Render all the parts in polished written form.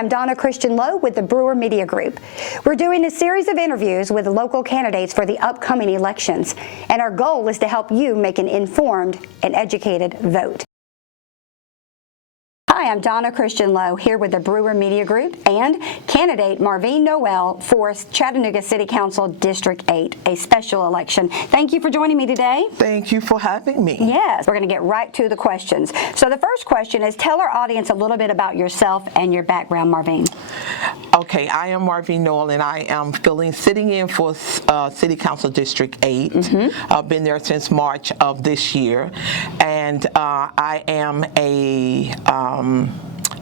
am Donna Christian Lowe with the Brewer Media Group. We're doing a series of interviews with local candidates for the upcoming elections, and our goal is to help you make an informed and educated vote. Hi, I'm Donna Christian Lowe here with the Brewer Media Group and candidate Marvene Noel for Chattanooga City Council District 8, a special election. Thank you for joining me today. Thank you for having me. Yes, we're going to get right to the questions. So the first question is, tell our audience a little bit about yourself and your background, Marvene. Okay, I am Marvene Noel, and I am sitting in for City Council District 8. I've been there since March of this year, and I am a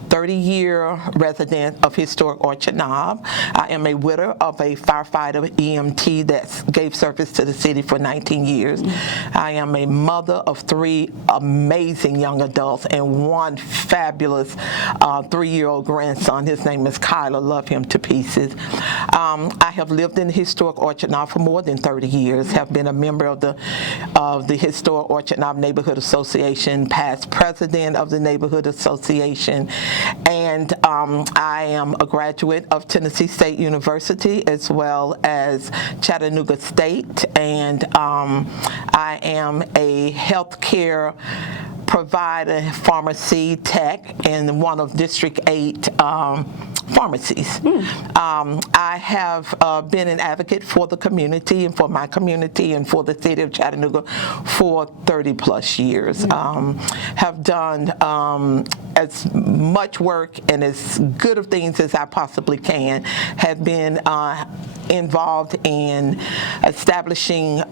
30-year resident of historic Orchard Knob. I am a widow of a firefighter EMT that gave service to the city for 19 years. I am a mother of 3 amazing young adults and 1 fabulous 3-year-old grandson. His name is Kyler. Love him to pieces. I have lived in the historic Orchard Knob for more than 30 years, have been a member of the historic Orchard Knob Neighborhood Association, past president of the Neighborhood Association, and I am a graduate of Tennessee State University as well as Chattanooga State, and I am a healthcare provider, pharmacy tech in one of District 8 pharmacies. I have been an advocate for the community and for my community and for the city of Chattanooga for 30 plus years. Have done as much work and as good of things as I possibly can. Have been involved in establishing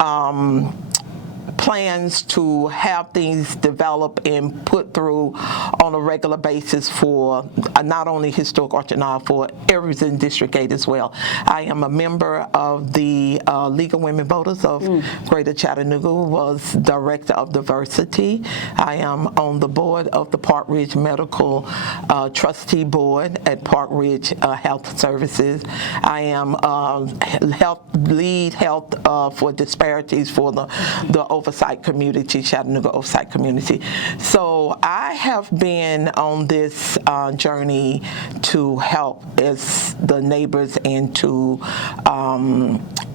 plans to have things develop and put through on a regular basis for not only historic Orchard Knob, for areas in District 8 as well. I am a member of the League of Women Voters of Greater Chattanooga, was Director of Diversity. I am on the board of the Park Ridge Medical Trustee Board at Park Ridge Health Services. I am lead health for disparities for the oversight community, Chattanooga oversight community. So I have been on this journey to help as the neighbors and to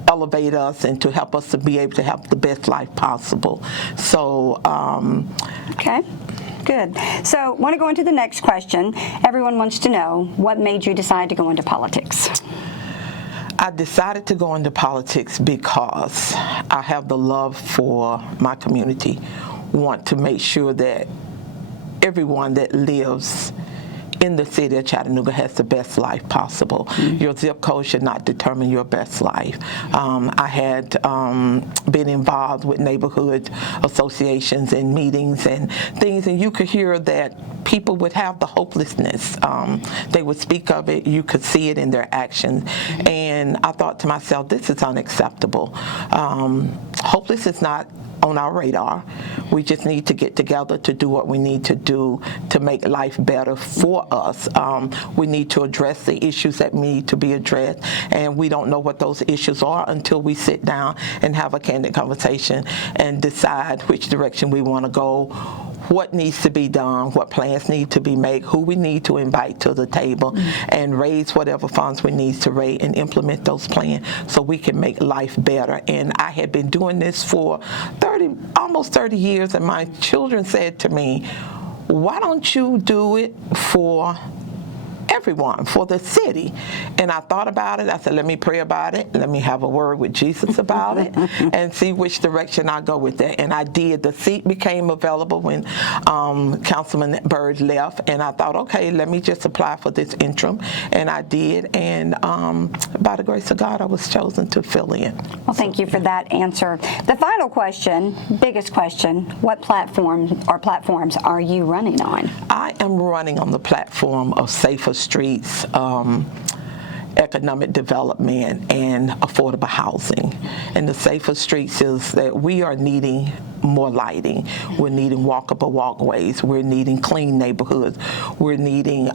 elevate us and to help us to be able to have the best life possible. So okay. Good. So want to go into the next question. Everyone wants to know, what made you decide to go into politics? I decided to go into politics because I have the love for my community, want to make sure that everyone that lives in the city of Chattanooga has the best life possible. Your zip code should not determine your best life. I had been involved with neighborhood associations and meetings and things, and you could hear that people would have the hopelessness. They would speak of it, you could see it in their actions, and I thought to myself, this is unacceptable. Hopeless is not on our radar. We just need to get together to do what we need to do to make life better for us. We need to address the issues that need to be addressed, and we don't know what those issues are until we sit down and have a candid conversation and decide which direction we want to go, what needs to be done, what plans need to be made, who we need to invite to the table, and raise whatever funds we need to raise and implement those plans so we can make life better. And I had been doing this for almost 30 years, and my children said to me, why don't you do it for everyone, for the city? And I thought about it. I said, let me pray about it. Let me have a word with Jesus about it and see which direction I go with that. And I did. The seat became available when Councilman Byrd left, and I thought, okay, let me just apply for this interim. And I did, and by the grace of God, I was chosen to fill in. Well, thank you for that answer. The final question, biggest question, what platforms are you running on? I am running on the platform of Safer Streets, economic development and affordable housing. And the safer streets is that we are needing more lighting. We're needing walkable walkways. We're needing clean neighborhoods. We're needing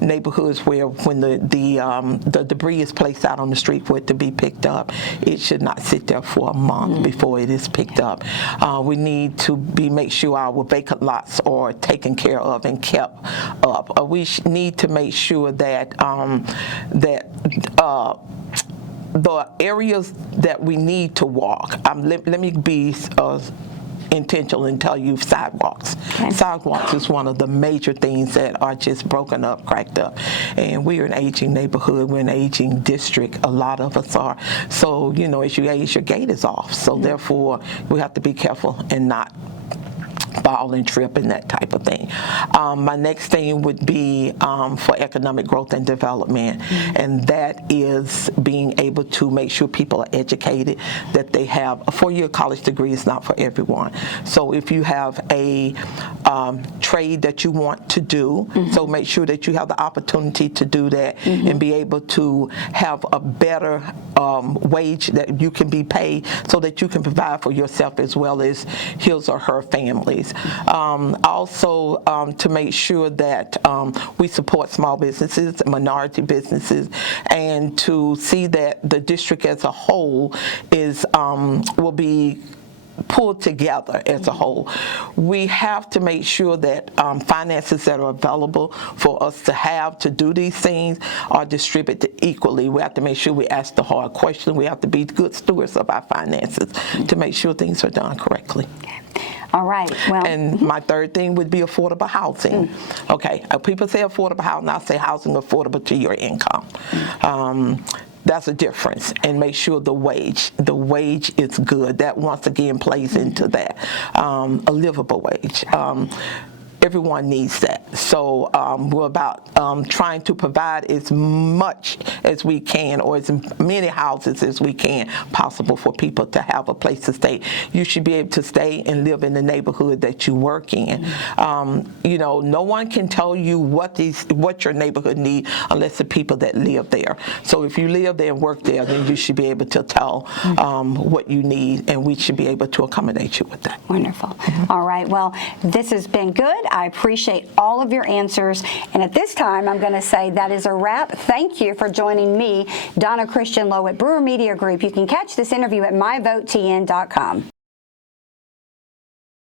neighborhoods where when the debris is placed out on the street for it to be picked up, it should not sit there for a month before it is picked up. We need to make sure our vacant lots are taken care of and kept up. We need to make sure that the areas that we need to walk, let me be intentional and tell you sidewalks. Okay. Sidewalks is one of the major things that are just broken up, cracked up. And we're an aging neighborhood, we're an aging district, a lot of us are. So, as you age, your gate is off. So therefore, we have to be careful and not fall and trip and that type of thing. My next thing would be for economic growth and development, and that is being able to make sure people are educated, that they have a 4-year college degree is not for everyone. So if you have a trade that you want to do, so make sure that you have the opportunity to do that and be able to have a better wage that you can be paid so that you can provide for yourself as well as his or her families. Also, to make sure that we support small businesses, minority businesses, and to see that the district as a whole will be pulled together as a whole. We have to make sure that finances that are available for us to do these things are distributed equally. We have to make sure we ask the hard question. We have to be good stewards of our finances to make sure things are done correctly. All right. Well, and my third thing would be affordable housing. Okay, people say affordable housing, I say housing affordable to your income. That's a difference, and make sure the wage is good. That once again plays into that. A livable wage. Everyone needs that. So we're about trying to provide as much as we can, or as many houses as we can possible for people to have a place to stay. You should be able to stay and live in the neighborhood that you work in. No one can tell you what your neighborhood needs unless the people that live there. So if you live there and work there, then you should be able to tell what you need, and we should be able to accommodate you with that. Wonderful. All right. Well, this has been good. I appreciate all of your answers. And at this time, I'm going to say that is a wrap. Thank you for joining me, Donna Christian Lowe at Brewer Media Group. You can catch this interview at myvotetn.com.